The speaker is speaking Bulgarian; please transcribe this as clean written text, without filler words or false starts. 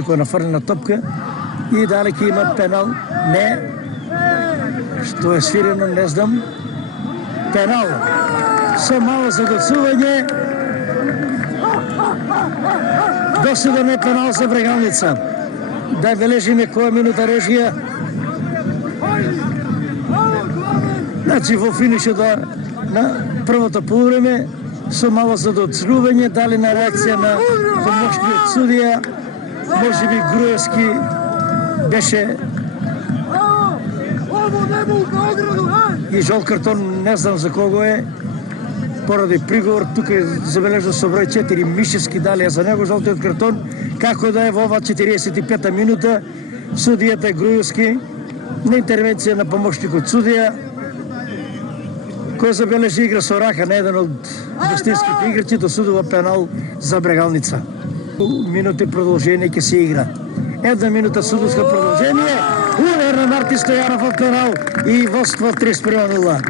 Кој нафрлена топка и далеки има пенал. Не. Што е свирено, не знам. Пенал. Со мало задоцување. Досуден е пенал за Брегалница. Да бележиме која минута режија. Значи во финишот на првото полувреме со мало задоцување дали на реакција на помошниот судија. Може би Груевски беше и жол картон, не знам за кого е, поради приговор. Тука е забележано со број 4 Мишевски, дали е за него жолтиот картон. Како да е во ова 45-та минута, судијата Груевски на интервенција на помошникот судија, кој забележи игра со рака на еден од вистинските играчи, досудува пенал за Брегалница. Минути продолжение ќе се игра. Една минута судовско продолжение. Удар на Марти Стојанов од пенал и водство 3:0.